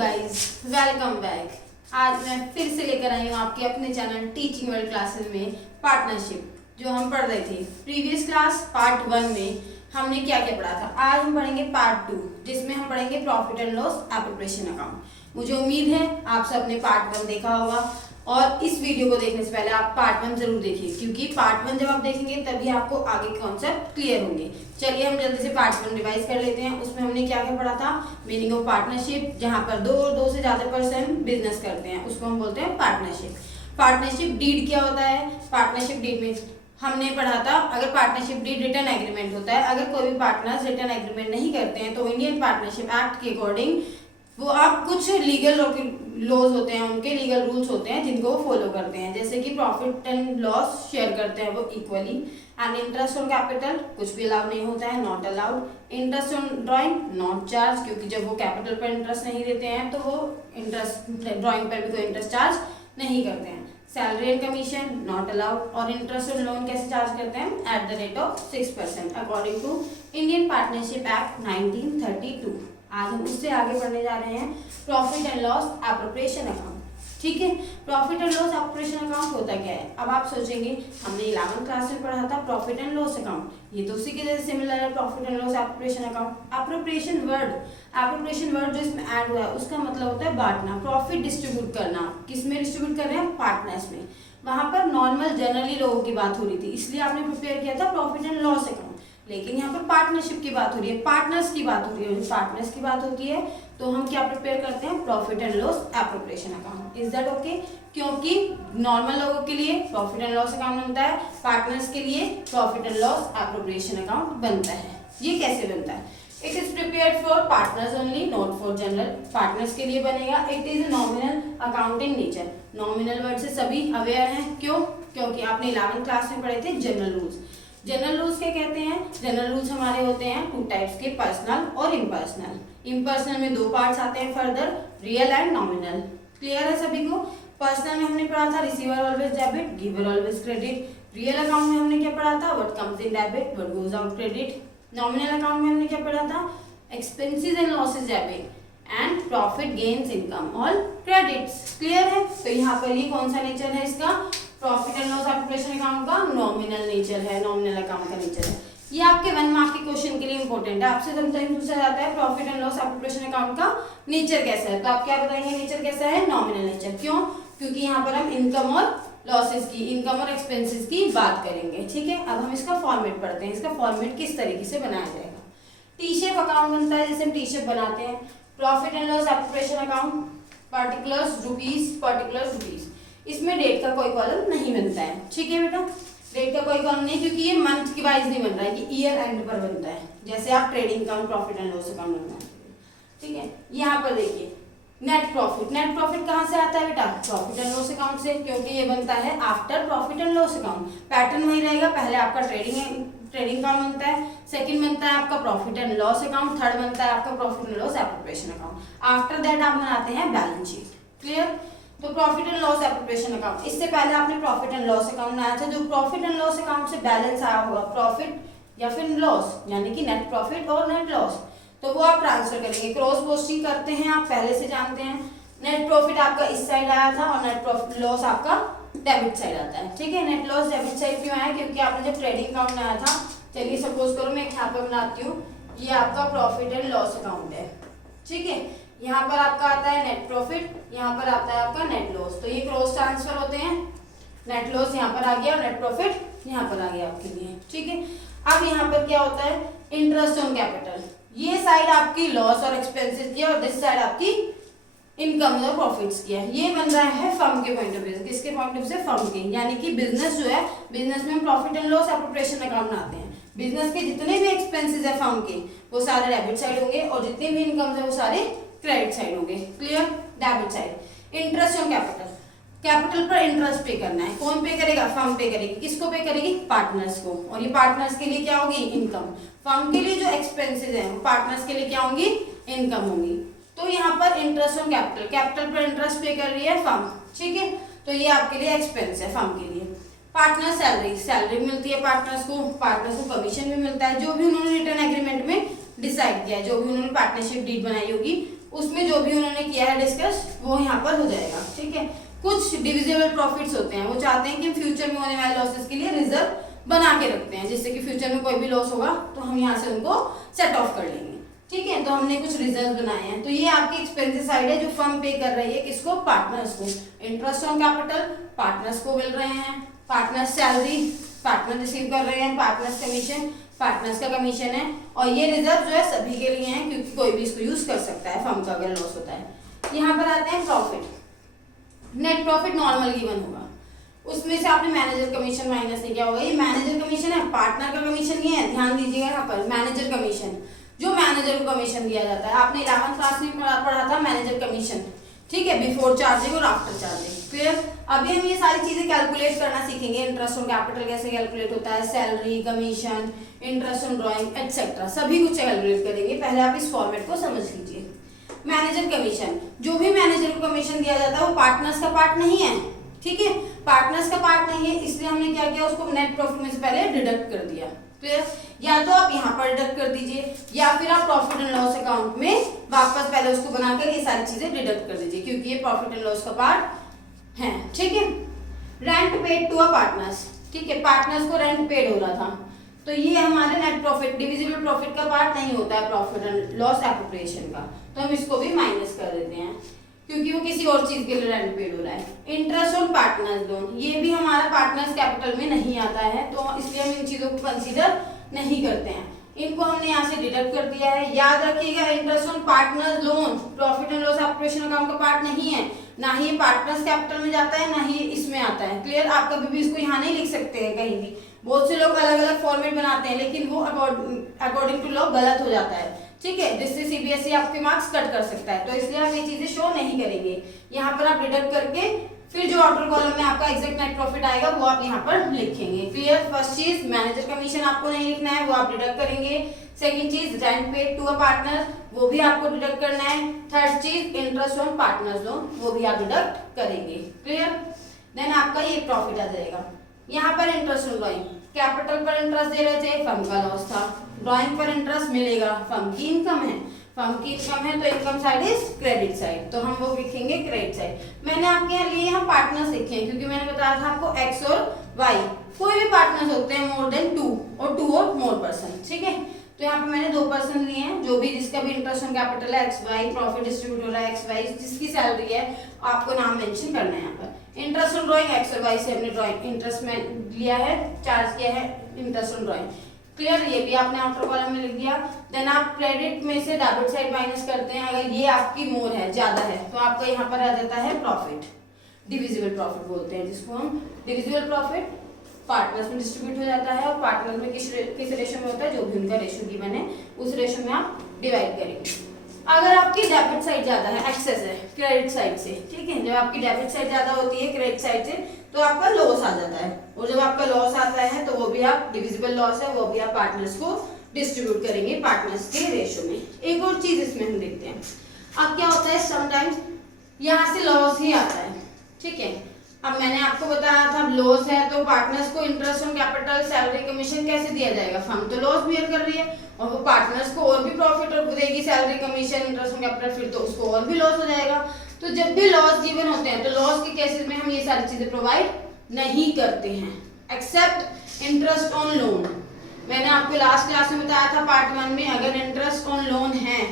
Guys, welcome back. आज मैं फिर से लेकर आई हूँ आपके अपने चैनल टीचिंग वर्ल्ड क्लासेस में पार्टनरशिप जो हम पढ़ रहे थे। प्रीवियस क्लास पार्ट 1 में हमने क्या क्या पढ़ा था। आज हम पढ़ेंगे पार्ट 2 जिसमें हम पढ़ेंगे profit and loss appropriation account. मुझे उम्मीद है आप सबने पार्ट 1 देखा होगा और इस वीडियो को देखने से पहले आप पार्ट 1 जरूर देखिए, क्योंकि पार्ट 1 जब आप देखेंगे तभी आपको आगे कॉन्सेप्ट क्लियर होंगे। चलिए हम जल्दी से पार्ट 1 रिवाइज कर लेते हैं। उसमें हमने क्या क्या पढ़ा था। मीनिंग ऑफ पार्टनरशिप, जहां पर दो से ज्यादा पर्सन बिजनेस करते हैं उसको हम बोलते हैं पार्टनरशिप। पार्टनरशिप डीड क्या होता है। पार्टनरशिप डीड में हमने पढ़ा था, अगर पार्टनरशिप डीड रिटर्न एग्रीमेंट होता है, अगर कोई भी पार्टनर्स रिटर्न एग्रीमेंट नहीं करते हैं तो इंडियन पार्टनरशिप एक्ट के अकॉर्डिंग वो आप कुछ लीगल लॉज होते हैं, उनके लीगल रूल्स होते हैं जिनको वो फॉलो करते हैं। जैसे कि प्रॉफिट एंड लॉस शेयर करते हैं वो equally, and interest on capital कुछ भी अलाउ नहीं होता है, not allowed. Interest on drawing not charge, क्योंकि जब वो कैपिटल पर इंटरेस्ट नहीं देते हैं तो वो इंटरेस्ट ड्राइंग पर भी कोई इंटरेस्ट चार्ज नहीं करते हैं। Salary and commission not allowed. और इंटरेस्ट ऑन लोन कैसे चार्ज करते हैं, at the rate of 6% according to Indian partnership act 1932। आज हम उससे आगे बढ़ने जा रहे हैं profit and loss appropriation account. ठीक है, profit and loss appropriation account होता क्या है। अब आप सोचेंगे हमने 11th क्लास में पढ़ा था प्रॉफिट एंड लॉस अकाउंट, ये तो उसी के जैसे सिमिलर है profit and loss appropriation account. Appropriation word जो इसमें ऐड हुआ है उसका मतलब होता है बांटना, प्रॉफिट डिस्ट्रीब्यूट करना। किस में डिस्ट्रीब्यूट कर रहे हैं, पार्टनर्स में। वहां पर नॉर्मल जनरली लोगों की बात हो रही थी, इसलिए आपने प्रिपेयर किया था प्रॉफिट एंड लॉस अकाउंट। लेकिन यहाँ पर पार्टनरशिप की बात हो रही है, पार्टनर्स की बात हो रही है। पार्टनर्स की बात होती है तो हम क्या प्रिपेयर करते हैं, profit and loss appropriation account. Is that okay? क्योंकि नॉर्मल लोगों के लिए प्रॉफिट एंड लॉस अकाउंट बनता है, पार्टनर्स के लिए profit and loss appropriation account बनता है। ये कैसे बनता है? It is prepared for partners only, not for general. Partners के लिए बनेगा। It is nominal account in nature. Nominal word से सभी अवेयर हैं। क्यों? क्योंकि आपने 11th क्लास में पढ़े थे जनरल रूल्स। जनरल रूल्स क्या कहते हैं? जनरल रूल्स हमारे होते हैं 2 टाइप्स के, पर्सनल और इम्पर्सनल। इम्पर्सनल में 2 पार्ट्स आते हैं further, real and nominal. Clear है सभी को? पर्सनल में हमने पढ़ा था receiver always debit, giver always credit. Real account में हमने क्या पढ़ा था, what comes in debit, what goes out credit. Nominal account में हमने क्या पढ़ा था, expenses and losses debit and profit gains income all credits. Clear है? तो यहाँ पर ये कौन सा नेचर है इसका, profit and loss appropriation account का नॉमिनल नेचर है, नॉमिनल अकाउंट का नेचर है। ये आपके 1 मार्क के क्वेश्चन के लिए इंपॉर्टेंट है। आपसे समटाइम पूछा जाता है profit and loss appropriation account का नेचर कैसा है, तो आप क्या बताएंगे, नेचर कैसा है, नॉमिनल नेचर। क्यों? क्योंकि यहाँ पर हम इनकम और लॉसेस की, इनकम और एक्सपेंसेस की बात करेंगे। ठीक है, अब हम इसका फॉर्मेट पढ़ते हैं। इसका फॉर्मेट किस तरीके से बनाया जाएगा। टी शेप अकाउंट बनता है, जैसे हम टी शेप बनाते हैं। Profit and loss appropriation account, particulars rupees. इसमें डेट का कोई कॉलम नहीं बनता है। ठीक है बेटा, डेट का कोई कॉलम नहीं, क्योंकि ये मंथ की वाइज नहीं बन रहा है, कि ईयर एंड पर बनता है। जैसे आप trading account, profit and loss account बनवाते हैं। ठीक है, यहाँ पर देखिए नेट प्रॉफिट। नेट प्रॉफिट कहाँ से आता है बेटा, प्रॉफिट एंड लॉस अकाउंट से, क्योंकि ये बनता है after profit and loss account. Pattern वही रहेगा, पहले आपका ट्रेडिंग अकाउंट बनता है, सेकंड बनता है आपका profit and loss account, third बनता है आपका profit and loss appropriation account. After that आप बनाते हैं बैलेंस शीट। क्लियर? तो profit and loss appropriation account, इससे पहले आपने प्रॉफिट एंड लॉस अकाउंट बनाया था। जो प्रॉफिट एंड लॉस अकाउंट से बैलेंस आया होगा, प्रॉफिट या फिर लॉस, यानी कि नेट प्रॉफिट और नेट लॉस, तो वो आप ट्रांसफर करेंगे। क्रॉस पोस्टिंग करते हैं, आप पहले से जानते हैं। नेट प्रॉफिट आपका इस साइड आया था और नेट प्रॉफिट लॉस आपका डेबिट साइड आता है। ठीक है, नेट लॉस डेबिट साइड क्यों आया, क्योंकि आपने जब ट्रेडिंग अकाउंट बनाया था, चलिए सपोज करो मैं यहाँ पे बनाती हूँ, ये आपका प्रॉफिट एंड लॉस अकाउंट है। ठीक है, यहाँ पर आपका आता है नेट प्रॉफिट, यहाँ पर आता है आपका नेट लॉस, तो ये क्रॉस ट्रांसफर होते हैं। नेट लॉस यहाँ पर आ गया और नेट प्रॉफिट यहाँ पर आ गया आपके लिए। ठीक है, अब यहाँ पर क्या होता है, इंटरेस्ट ऑन कैपिटल। ये साइड आपकी लॉस और एक्सपेंसेस की है और दिस साइड आपकी इनकम और प्रॉफिट्स की है। ये बन रहा है फर्म के पॉइंट ऑफ व्यू से। किसके पॉइंट ऑफ व्यू से, फर्म के, यानी कि बिजनेस जो है, बिजनेस में हम profit and loss appropriation account बनाते हैं। बिजनेस के जितने भी एक्सपेंसेस है फर्म के, वो सारे डेबिट साइड होंगे और जितने भी इनकम है वो सारे क्रेडिट साइड होंगे। Clear? Debit side. Interest on capital, capital पर इंटरेस्ट पे करना है। कौन पे करेगा, फर्म पे करेगी। किसको पे करेगी, पार्टनर्स को। और ये पार्टनर्स के लिए क्या होगी, इनकम। फर्म के लिए जो एक्सपेंसेस हैं वो पार्टनर्स के लिए क्या होंगी, इनकम होंगी। तो यहाँ पर इंटरेस्ट ऑन कैपिटल, कैपिटल पर इंटरेस्ट पे कर रही है फर्म। ठीक है, तो ये आपके लिए एक्सपेंस है फर्म के लिए। पार्टनर सैलरी, सैलरी मिलती है पार्टनर्स को कमीशन भी मिलता है। जो भी उन्होंने रिटर्न एग्रीमेंट में डिसाइड किया है, जो भी उन्होंने पार्टनरशिप डीड बनाई होगी उसमें जो भी उन्होंने किया है डिस्कस वो यहाँ पर हो जाएगा। ठीक है, कुछ डिविजिबल प्रॉफिट्स होते हैं, वो चाहते हैं कि फ्यूचर में होने वाले लॉसेस के लिए रिजर्व बना के रखते हैं, जिससे कि फ्यूचर में कोई भी लॉस होगा तो हम यहाँ से उनको सेट ऑफ कर लेंगे। ठीक है, तो हमने कुछ रिजर्व बनाए हैं। तो ये आपकी एक्सपेंसिव साइड है जो फर्म पे कर रही है, किसको? पार्टनर्स को। इंटरेस्ट ऑन कैपिटल पार्टनर्स को मिल रहे हैं, पार्टनर्स सैलरी पार्टनर रिसीव कर रहे हैं, पार्टनर्स कमीशन पार्टनर्स का कमीशन है, और ये रिजर्व जो है सभी के लिए है, क्योंकि कोई भी इसको यूज कर सकता है फर्म का अगर लॉस होता है। यहाँ पर आते हैं profit. Net profit normal given होगा, उसमें से आपने मैनेजर कमीशन माइनस नहीं किया होगा। ये मैनेजर कमीशन है, पार्टनर का कमीशन नहीं है, ध्यान दीजिएगा यहाँ पर। मैनेजर कमीशन, जो मैनेजर को कमीशन दिया जाता है, आपने 11th क्लास में पढ़ा था मैनेजर कमीशन। ठीक है, बिफोर चार्जिंग और आफ्टर चार्जिंग। क्लियर? अभी हम ये सारी चीजें कैलकुलेट करना सीखेंगे। इंटरेस्ट ऑन कैपिटल कैसे कैलकुलेट होता है, salary, commission, interest on drawing etcetera, सभी कुछ कैलकुलेट करेंगे। पहले आप इस फॉर्मेट को समझ लीजिए। मैनेजर कमीशन, जो भी मैनेजर को कमीशन दिया जाता है वो पार्टनर्स का पार्ट नहीं है। ठीक है, पार्टनर्स का पार्ट नहीं है, इसलिए हमने क्या किया, उसको नेट प्रॉफिट में से पहले डिडक्ट कर दिया। क्लियर? या तो आप यहाँ पर डिडक्ट कर दीजिए, या फिर आप प्रॉफिट एंड लॉस अकाउंट में वापस पहले उसको बनाकर ये सारी चीजें डिडक्ट कर दीजिए, क्योंकि ये प्रॉफिट एंड लॉस का पार्ट है। ठीक है, rent paid to a partners. ठीक है, पार्टनर्स को रेंट पेड हो रहा था, तो ये हमारे नेट प्रॉफिट डिविजिबल प्रॉफिट का पार्ट नहीं होता है, प्रॉफिट एंड लॉस एप्रोप्रिएशन का, तो हम इसको भी माइनस कर देते हैं, क्योंकि वो किसी और चीज के लिए रेंट पेड हो रहा है। इंटरेस्ट ऑन पार्टनर्स लोन, ये भी हमारा पार्टनर्स कैपिटल में नहीं आता है, तो इसलिए हम इन चीजों को कंसीडर नहीं करते हैं। इनको हमने यहाँ से डिडक्ट कर दिया है। याद रखिएगा, interest on partners loan profit and loss appropriation account का पार्ट नहीं है, ना ही पार्टनर्स कैपिटल में जाता है, ना ही इसमें आता है। क्लियर? आप कभी भी इसको यहाँ नहीं लिख सकते हैं कहीं भी। बहुत से लोग अलग अलग फॉर्मेट बनाते हैं, लेकिन वो अकॉर्डिंग टू लॉ गलत हो जाता है। ठीक है, जिससे सीबीएसई आपके मार्क्स कट कर सकता है, तो इसलिए हम ये चीजें शो नहीं करेंगे। यहाँ पर आप डिडक्ट करके फिर जो आउटर कॉलम में आपका एग्जैक्ट नेट प्रॉफिट आएगा वो आप यहाँ पर लिखेंगे। क्लियर? फर्स्ट चीज मैनेजर कमीशन आपको नहीं लिखना है, वो आप डिडक्ट करेंगे। सेकंड चीज rent paid to a partner, वो भी आपको डिडक्ट करना है। थर्ड चीज इंटरेस्ट ऑन पार्टनर्स लोन, वो भी आप डिडक्ट करेंगे। क्लियर? देन आपका ये प्रॉफिट आ जाएगा। यहाँ पर इंटरेस्ट ऑन ड्राइंग, कैपिटल पर इंटरेस्ट दे रहे थे, फर्म का लॉस था, ड्राइंग पर इंटरेस्ट मिलेगा, फर्म की इनकम है, फर्म की इनकम है तो income side is credit side, तो हम वो लिखेंगे क्रेडिट साइड। मैंने आपके यहाँ लिए यहाँ पार्टनर्स लिखे हैं, क्योंकि मैंने बताया था आपको एक्स और वाई, कोई भी पार्टनर्स होते हैं मोर देन 2 और मोर पर्सन। ठीक है, तो यहाँ पे मैंने 2 पर्सन लिए हैं, जो भी जिसका भी इंटरेस्ट ऑन कैपिटल है, एक्स वाई, प्रॉफिट डिस्ट्रीब्यूट हो रहा है एक्स वाई, जिसकी सैलरी है आपको नाम मेंशन करना है यहाँ पर। इंटरेस्ट ऑन ड्राइंग एक्स और वाई से हमने ड्राइंग इंटरेस्ट में लिया है, चार्ज किया है इंटरेस्ट ऑन ड्राइंग। क्लियर? ये भी आपने आउटर कॉलम में लिख दिया। देन आप क्रेडिट में से डेबिट साइड माइनस करते हैं, अगर ये आपकी मोर है, ज्यादा है, तो आपका यहाँ पर आ जाता है प्रॉफिट, डिविजिबल प्रॉफिट बोलते हैं जिसको हम। डिविजिबल प्रॉफिट पार्टनर्स में डिस्ट्रीब्यूट हो जाता है, और पार्टनर्स में किस रेशो में होता है, जो भी उनका रेशो गिवन है उस रेशो में आप डिवाइड करेंगे। अगर आपकी डेबिट साइड ज्यादा है, एक्सेस है क्रेडिट साइड से, ठीक है, जब आपकी डेबिट साइड ज्यादा होती है क्रेडिट साइड से, तो आपका लॉस आ जाता है, और जब आपका लॉस आता है तो वो भी आप डिविजिबल लॉस है, वो भी आप पार्टनर्स को डिस्ट्रीब्यूट करेंगे पार्टनर्स के रेशो में। एक और चीज इसमें हम देखते हैं, अब क्या होता है, समटाइम्स यहाँ से लॉस ही आता है। ठीक है, अब मैंने आपको बताया था लॉस है तो पार्टनर्स को interest on capital, salary, commission कैसे दिया जाएगा, फर्म तो लॉस बियर कर रही है और वो पार्टनर्स को और भी प्रॉफिट देगी, salary, commission, interest on capital, फिर तो उसको और भी लॉस हो जाएगा। तो जब भी लॉस गिवन होते हैं तो लॉस के केसेस में हम ये सारी चीजें प्रोवाइड नहीं करते हैं, एक्सेप्ट इंटरेस्ट ऑन लोन। मैंने आपको लास्ट क्लास में बताया था पार्ट 1 में, अगर इंटरेस्ट ऑन लोन है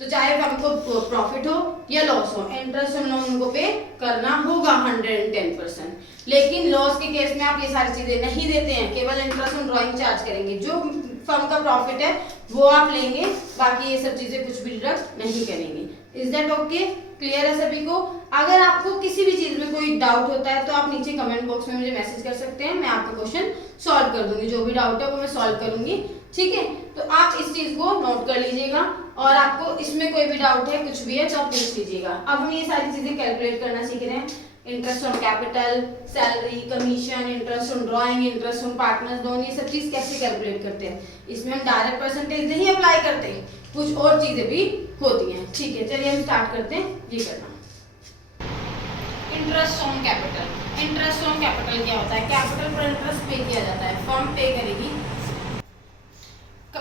तो चाहे हमको प्रॉफिट हो या लॉस हो, इंटरेस्ट ऑन लोन को पे करना होगा 110%। लेकिन लॉस के केस में आप ये सारी चीजें नहीं देते हैं, केवल इंटरेस्ट ऑन ड्राइंग चार्ज करेंगे, जो फर्म का प्रॉफिट है वो आप लेंगे, बाकी ये सब चीजें कुछ भी डिडक्ट नहीं करेंगे। Is that okay? क्लियर है सभी को? अगर आपको किसी भी चीज में कोई डाउट होता है तो आप नीचे कमेंट बॉक्स में मुझे मैसेज कर सकते हैं, मैं आपका क्वेश्चन सॉल्व कर दूंगी, जो भी डाउट है वो मैं सॉल्व करूंगी। ठीक है, तो आप इस चीज को नोट कर लीजिएगा, और आपको इसमें कोई भी डाउट है, कुछ भी है तो आप पूछ लीजिएगा। अब हम ये सारी चीजें कैलकुलेट करना सीख रहे हैं, interest on capital, salary, commission, interest on drawing, interest on partners loan, ये सब चीज कैसे कैलकुलेट करते हैं। इसमें हम डायरेक्ट परसेंटेज नहीं अप्लाई करते, कुछ और चीजें भी होती हैं। ठीक है, चलिए हम स्टार्ट करते हैं ये करना। Interest on capital, interest on capital क्या होता है, कैपिटल पर इंटरेस्ट पे किया जाता है, फर्म पे करेगी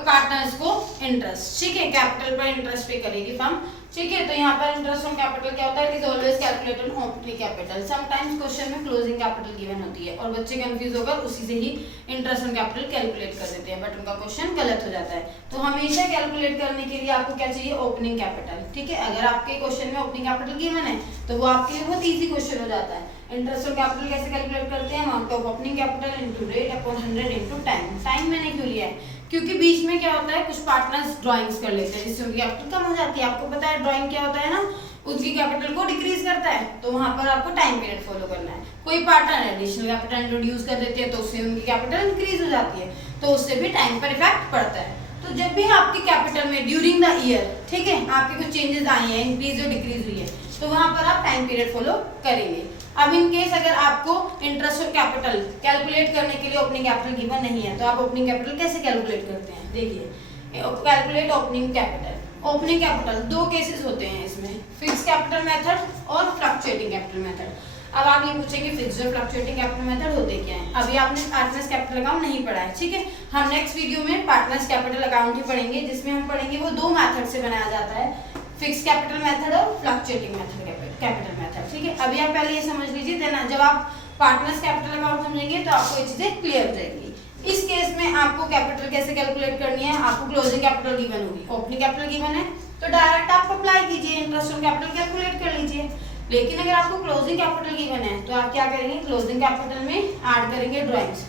पार्टनर्स को इंटरेस्ट, ठीक है, कैपिटल पर इंटरेस्ट पे करेगी फर्म, ठीक है। तो यहाँ पर इंटरेस्ट ऑन कैपिटल क्या होता है, it is always calculated on opening capital. Sometimes question में क्लोजिंग कैपिटल गिवन होती है और बच्चे कंफ्यूज होकर उसी से ही इंटरेस्ट ऑन कैपिटल कैलकुलेट कर देते हैं, बट उनका क्वेश्चन गलत हो जाता है। तो हमेशा कैलकुलेट करने के लिए आपको क्या चाहिए, ओपनिंग कैपिटल, ठीक है। अगर आपके क्वेश्चन में ओपनिंग कैपिटल गिवन है तो वो आपके लिए बहुत ईजी क्वेश्चन हो जाता है। इंटरेस्ट ऑन कैपिटल कैसे कैलकुलेट करते हैं, amount of opening capital into rate upon 100 into time. Time मैंने क्यों लिया है, क्योंकि बीच में क्या होता है, कुछ पार्टनर्स ड्राइंग्स कर लेते हैं जिससे उनकी कैपिटल कम हो जाती है। आपको पता है ड्राइंग क्या होता है ना, उसकी कैपिटल को डिक्रीज करता है, तो वहां पर आपको टाइम पीरियड फॉलो करना है। कोई पार्टनर एडिशनल कैपिटल इंट्रोड्यूस कर देते हैं तो उससे उनकी कैपिटल इंक्रीज हो जाती है, तो उससे भी टाइम पर इफेक्ट पड़ता है। तो जब भी आपकी कैपिटल में ड्यूरिंग द ईयर, ठीक है, आपके कुछ चेंजेस आए हैं, इंक्रीज और डिक्रीज हुई है, तो वहां पर आप टाइम पीरियड फॉलो करेंगे। अब इन केस अगर आपको इंटरेस्ट ऑन कैपिटल कैलकुलेट करने के लिए ओपनिंग कैपिटल गिवन नहीं है, तो आप ओपनिंग कैपिटल कैसे कैलकुलेट करते हैं, देखिए, calculate opening capital. Opening capital दो केसेस होते हैं इसमें, फिक्स कैपिटल मेथड और फ्लक्चुएटिंग कैपिटल मेथड। अब आप ये पूछेंगे फिक्स्ड और फ्लक्चुएटिंग कैपिटल मेथड होते क्या हैं। अभी आपने पार्टनर्स कैपिटल अकाउंट नहीं पढ़ा है, ठीक है, हम नेक्स्ट वीडियो में पार्टनर्स कैपिटल अकाउंट ही पढ़ेंगे, जिसमें हम पढ़ेंगे वो दो मेथड से बनाया जाता है, फिक्स कैपिटल मेथड और फ्लक्चुएटिंग मेथड कैपिटल मेथड, ठीक है। अभी आप पहले ये समझ लीजिए, देना जब आप पार्टनर्स कैपिटल अकाउंट समझेंगे तो आपको ये चीजें क्लियर हो जाएगी। इस केस में आपको कैपिटल कैसे कैलकुलेट करनी है, आपको क्लोजिंग कैपिटल गिवन होगी, ओपनिंग कैपिटल गिवन है तो डायरेक्ट आप अप्लाई कीजिए, इंटरेस्ट ऑन कैपिटल कैलकुलेट कर लीजिए। लेकिन अगर आपको क्लोजिंग कैपिटल गिवन है तो आप क्या करेंगे, क्लोजिंग कैपिटल में ऐड करेंगे ड्राइंग्स।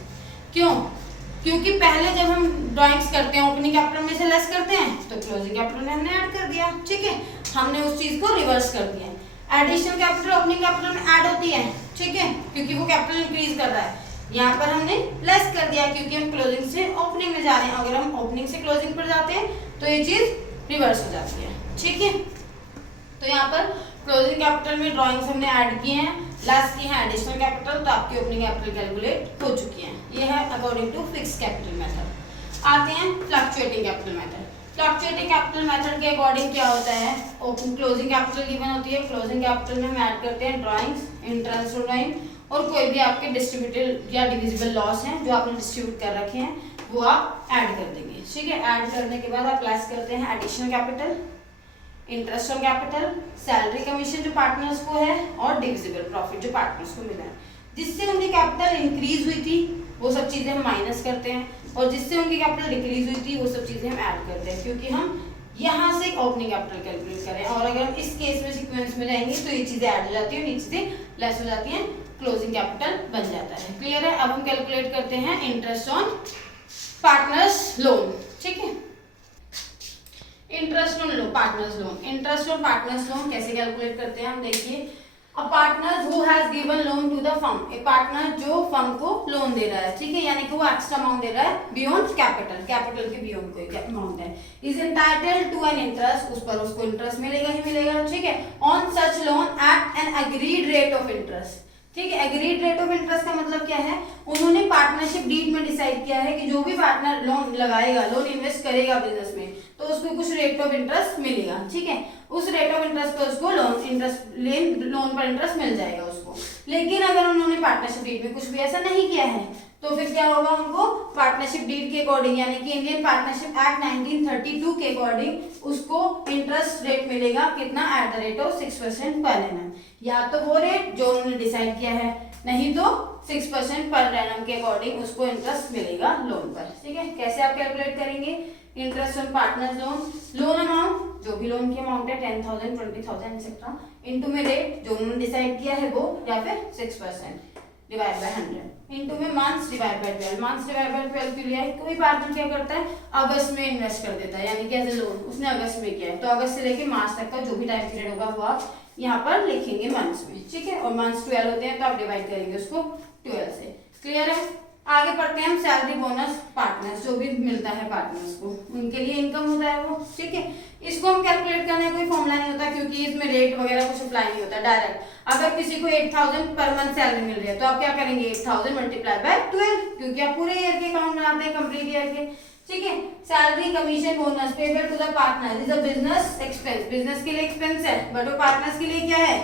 क्यों, क्योंकि पहले जब हम ड्राइंग्स करते हैं ओपनिंग कैपिटल में से लेस करते हैं, तो क्लोजिंग कैपिटल में हमने ऐड कर दिया, ठीक है, हमने उस चीज को रिवर्स कर दिया। एडिशनल कैपिटल ओपनिंग कैपिटल में ऐड होती है, ठीक है, क्योंकि वो कैपिटल इंक्रीज कर रहा है। यहाँ पर हमने लेस कर दिया क्योंकि हम क्लोजिंग से ओपनिंग में जा रहे हैं, अगर हम ओपनिंग से क्लोजिंग पर जाते हैं तो ये चीज रिवर्स हो जाती है, ठीक है। तो यहाँ पर क्लोजिंग कैपिटल में ड्राइंग्स हमने ऐड किए हैं, लेस की है एडिशनल कैपिटल, तो आपकी ओपनिंग कैपिटल कैलकुलेट हो चुकी है। ये है according to fix capital method. आते हैं fluctuating capital method. Fluctuating capital method के अकॉर्डिंग क्या होता है, ओपन क्लोजिंग कैपिटल गिवन होती है, क्लोजिंग कैपिटल में हम ऐड करते हैं ड्राइंग्स, इंटरेस्ट ड्राइंग और कोई भी आपके डिस्ट्रीब्यूटेड या डिविजिबल लॉस हैं जो आपने डिस्ट्रीब्यूट कर रखे हैं वो आप ऐड कर देंगे, ठीक है। ऐड करने के बाद आप लेस करते हैं additional capital, interest on capital, salary commission जो पार्टनर्स को है और डिविजिबल प्रॉफिट जो पार्टनर्स को मिला है। जिससे उनकी कैपिटल इंक्रीज हुई थी वो सब चीजें हम माइनस करते हैं, और जिससे उनकी कैपिटल डिक्रीज हुई थी वो सब चीजें हम ऐड करते हैं, क्योंकि हम यहाँ से ओपनिंग कैपिटल कैलकुलेट करें। और अगर इस केस में सीक्वेंस में जाएंगे तो ये चीजें ऐड हो जाती है और ये चीजें लेस हो जाती हैं, क्लोजिंग कैपिटल बन जाता है। क्लियर है। अब हम कैलकुलेट करते हैं इंटरेस्ट ऑन पार्टनर्स लोन, ठीक है। Interest on partners loan, interest on partners loan कैसे कैलकुलेट करते हैं हम, देखिए, a partner who has given loan to the firm, एक पार्टनर जो फर्म को लोन दे रहा है, ठीक है, यानी कि वो एक्स्ट्रा अमाउंट दे रहा है बियॉन्ड कैपिटल, कैपिटल के बियॉन्ड कोई अमाउंट है, is entitled to an interest, उस पर उसको इंटरेस्ट मिलेगा ही मिलेगा, ठीक है, on such loan at an agreed rate of interest, ठीक है। एग्रीड रेट ऑफ इंटरेस्ट का मतलब क्या है, उन्होंने पार्टनरशिप डीड में डिसाइड किया है कि जो भी पार्टनर लोन लगाएगा, लोन इन्वेस्ट करेगा बिजनेस में, तो उसको कुछ रेट ऑफ इंटरेस्ट मिलेगा, ठीक है, उस रेट ऑफ इंटरेस्ट पर उसको लोन पर इंटरेस्ट मिल जाएगा उसको। लेकिन अगर उन्होंने पार्टनरशिप डीड में कुछ भी ऐसा नहीं किया है तो फिर क्या होगा, उनको पार्टनरशिप डीड के अकॉर्डिंग यानी कि इंडियन पार्टनरशिप एक्ट 1932 के अकॉर्डिंग उसको इंटरेस्ट रेट मिलेगा कितना, eight the rate of 6% per annum, या तो वो रेट जो उन्होंने डिसाइड किया है, नहीं तो 6% पर एनम के अकॉर्डिंग उसको इंटरेस्ट मिलेगा लोन पर, ठीक है। कैसे आप कैलकुलेट करेंगे, interest on partners loan, loan amount जो भी लोन की अमाउंट है 10,000 20,000 एक्सेट्रा, इनटू में रेट जो उन्होंने डिसाइड किया है वो, या फिर 6% डिवाइड बाय 100 इनटू में months divide by 12, months divide by 12 के लिए कोई पार्टनर क्या करता है, अगस्त में इन्वेस्ट कर देता है, यानी कि एज ए लोन उसने अगस्त में किया है, तो अगस्त से लेके मार्च तक का जो भी टाइम पीरियड होगा वो आप यहाँ पर लिखेंगे मंथ्स में, ठीक है, और मंथ्स 12 होते हैं तो आप डिवाइड करेंगे उसको 12 से। क्लियर है। आगे पढ़ते हैं हम सैलरी बोनस पार्टनर्स, जो भी मिलता है पार्टनर्स को उनके लिए इनकम होता है वो, ठीक है। इसको हम कैलकुलेट करने का कोई फॉर्मूला नहीं होता क्योंकि इसमें रेट वगैरह कुछ अप्लाई नहीं होता, डायरेक्ट अगर किसी को 8,000 पर मंथ सैलरी मिल रही है तो आप क्या करेंगे, 8,000 मल्टीप्लाई बाय 12, क्योंकि आप पूरे ईयर के अकाउंट बनाते हैं, कंप्लीट ईयर के, ठीक है। Salary commission bonus payable to the partner is a business expense, business के लिए एक्सपेंस है बट वो पार्टनर्स के लिए क्या है,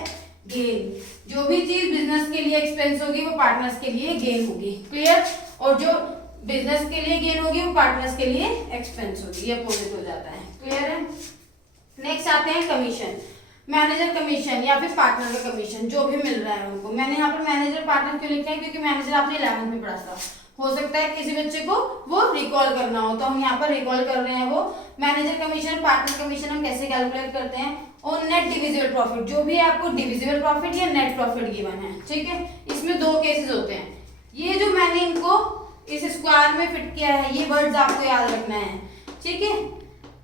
गेन। जो भी चीज बिजनेस के लिए एक्सपेंस होगी वो पार्टनर्स के लिए गेन होगी। क्लियर। और जो बिजनेस के लिए गेन होगी, वो पार्टनर्स के लिए एक्सपेंस होगी, ये अपोजिट हो जाता है। क्लियर है? नेक्स्ट आते हैं कमीशन। मैनेजर कमीशन या फिर पार्टनर का कमीशन जो भी मिल रहा है उनको। मैंने यहाँ पर मैनेजर पार्टनर क्यों लिखा है, क्योंकि मैनेजर आपने 11th में पढ़ा था, हो सकता है किसी बच्चे को वो रिकॉल करना हो, तो हम यहाँ पर रिकॉल कर रहे हैं वो। मैनेजर कमीशन, पार्टनर कमीशन हम कैसे कैलकुलेट करते हैं, और नेट डिविजिबल प्रॉफिट, जो भी आपको डिविजिबल प्रॉफिट या नेट प्रॉफिट गिवन है, ठीक है। इसमें दो केसेस होते हैं। ये जो मैंने इनको इस स्क्वायर में फिट किया है, ये वर्ड्स आपको याद रखना है, ठीक है,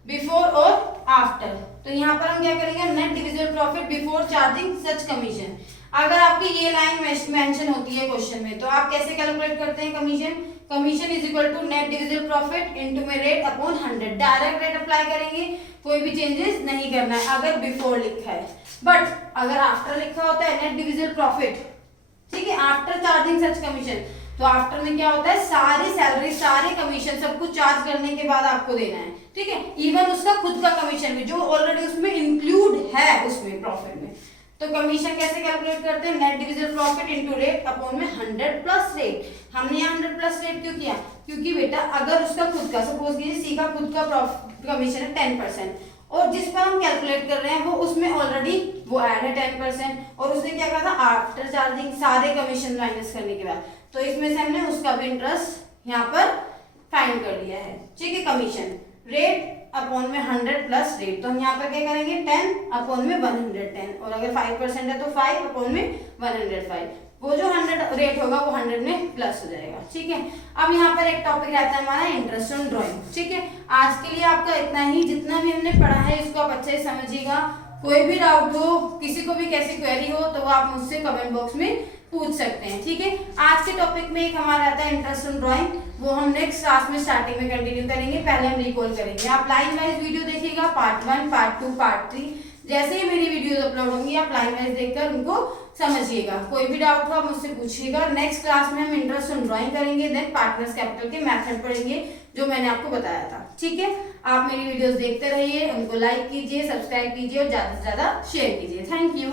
बिफोर और आफ्टर। तो यहाँ पर हम क्या करेंगे, net divisible profit before charging सच कमीशन। अगर आपकी ये लाइन मेंशन होती है क्वेश्चन में, तो आप कैसे कैलकुलेट करते हैं commission, commission is equal to net divisible profit into में rate upon 100, direct rate apply करेंगे, कोई भी चेंजेस नहीं करना है अगर बिफोर लिखा है। बट अगर आफ्टर लिखा होता है नेट डिविजिबल प्रॉफिट, ठीक है, आफ्टर चार्जिंग सच कमीशन, तो आफ्टर में क्या होता है, सारी सैलरी सारे कमीशन सब कुछ चार्ज करने के बाद आपको देना है, ठीक है, इवन उसका खुद का कमीशन भी जो ऑलरेडी उसमें इंक्लूड है उसमें प्रॉफिट में। तो कमीशन कैसे कैलकुलेट करते हैं, net divisible profit into rate upon में 100 प्लस रेट। हमने यहाँ 100 प्लस रेट क्यों किया, क्योंकि बेटा अगर उसका खुद का, सपोज कीजिए सी का खुद का कमीशन है 10%, और जिस पर हम कैलकुलेट कर रहे हैं वो उसमें ऑलरेडी वो ऐड है 10%, और उसने क्या कहा था, आफ्टर चार्जिंग सारे कमीशन माइनस करने के बाद, तो इसमें से हमने उसका भी इंटरेस्ट यहाँ पर फाइंड कर लिया है, ठीक है। कमीशन रेट अपॉन में 100 प्लस रेट, तो हम यहाँ पर क्या करेंगे, 10 अपॉन में 110, और अगर 5% है तो 5 अपॉन में 105, वो जो 100 रेट होगा वो 100 में प्लस हो जाएगा, ठीक है। अब यहाँ पर एक टॉपिक रहता है हमारा इंटरेस्ट ऑन ड्राइंग, ठीक है। आज के लिए आपका इतना ही, जितना भी हमने पढ़ा है इसको आप अच्छे से समझिएगा। कोई भी डाउट हो, किसी को भी कैसी क्वेरी हो, तो वो आप मुझसे कमेंट बॉक्स में पूछ सकते हैं, ठीक है। आज के टॉपिक में एक हमारा आता है इंटरेस्ट ऑन ड्राइंग, वो हम नेक्स्ट क्लास में स्टार्टिंग में कंटिन्यू करेंगे। पहले हम रिकॉल करेंगे, आप लाइन वाइज वीडियो देखिएगा, पार्ट 1, पार्ट 2, पार्ट 3, जैसे ही मेरी वीडियोस अपलोड होंगी आप लाइन वाइज देखकर उनको समझिएगा। कोई भी डाउट हो आप मुझसे पूछिएगा। नेक्स्ट क्लास में हम इंटरेस्ट ऑन ड्राइंग करेंगे, देन पार्टनर्स कैपिटल के मेथड पढ़ेंगे जो मैंने आपको बताया था, ठीक है। आप मेरी वीडियोस देखते रहिए, उनको लाइक कीजिए, सब्सक्राइब कीजिए और ज्यादा से ज्यादा शेयर कीजिए। Thank you.